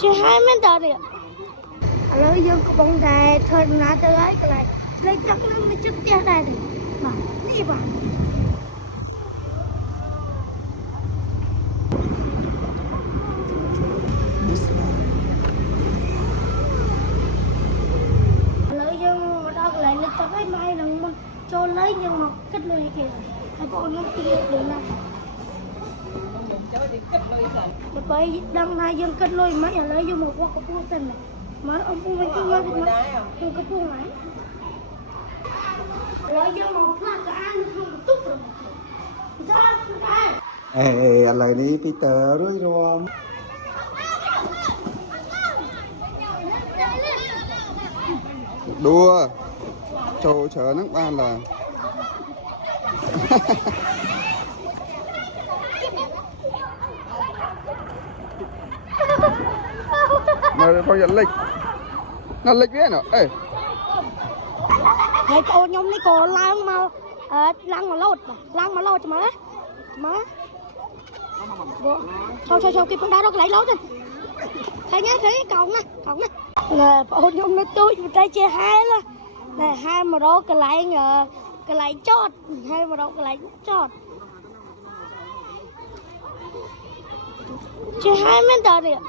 Chưa 2 mét tờ đi ạ. Lấy dương có bóng đài thôi là tới ấy cái này lấy chắc nó mới chắc tia này mà đi vào lấy dương mà đâu lại lấy chắc cái mai đừng mà cho lấy nhưng mà kết lùi kìa hai con nó kia đường này bởi đăng hai dương kết lùi mấy là lấy dương một qua cái buông tình này mà ông buông mấy cái dương cái buông này lấy dương một là cái ăn không túc rồi sao đâyอะไรนี้ปีเตอร์ด้วยรวมđua trâu chờ nước ban là mà không nhận lịch nó lịch biết nữa ê thầy cô nhóm này cô lang mà lột mà sao kịp con đá đó lấy lốt đi thầy nhá thấy cổng nè là cô nhóm nó tôi tay chia hai là này hai mà đó cái lại chót hai mà đó cái lại chót chưa 2 mét tờ đi ạ.